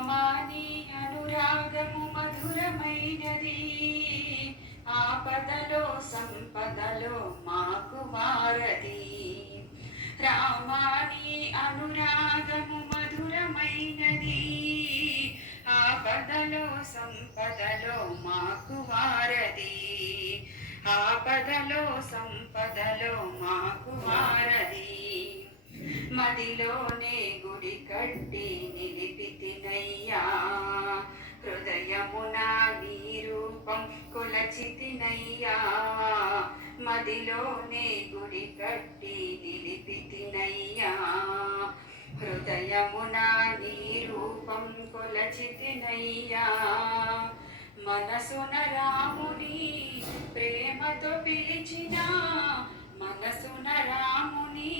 రామాని అనురాగము మధురమైనది, ఆపదలో సంపదలో మాకు వారది. రామాని అనురాగము మధురమైనది, ఆపదలో సంపదలో మాకు వారది. ఆపదలో సంపదలో మాకు వారది. మదిలోనే గుడి కట్టి నిలిపితినయ్యా, హృదయమున నీ రూపం కొలచితినయ్యా. మదిలోనే గుడి కట్టి నిలిపితినయ్యా, హృదయమున నీ రూపం కొలచితినయ్యా. మనసున రాముని ప్రేమతో పిలిచిన, మనసున రాముని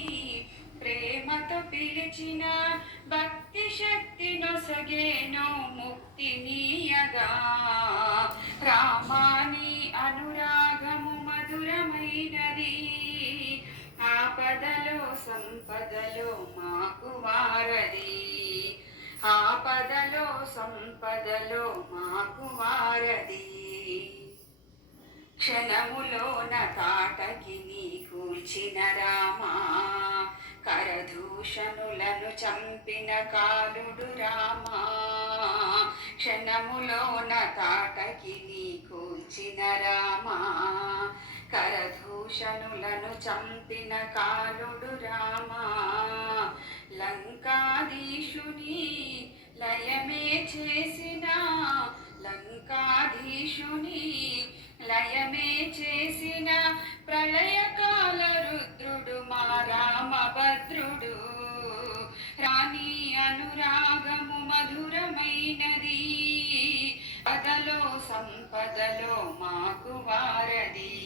ప్రేమతో పిలిచిన, భక్తి శక్తి నొసగేను ముక్తి నీయగా. రామాని అనురాగము మధురమైనది, ఆపదలో సంపదలో మాకు వారది. ఆపదలో సంపదలో మాకు వారది. క్షణములోన తాటకిని కూల్చిన రామా, కరదూషణులను చంపిన కాలుడు రామా. క్షణములోన తాటకిని కూల్చిన రామా, కరదూషణులను చంపిన కాలుడు రామా. లంకాధీశుని లయమే చేసిన, లంకాధీశుని లయమే చేసిన, ప్రళయకాల రుద్రుడు మా రామభద్రుడు. రాణి అనురాగము మధురమైనది, పదలో సంపదలో మాకు వారది.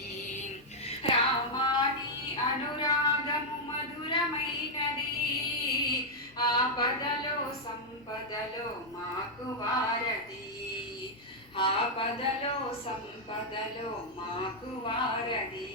రామాని అనురాగము మధురమైనది, ఆపదలో సంపదలో మాకు వారది. ఆపదలో సంపదలో మాకు వారది.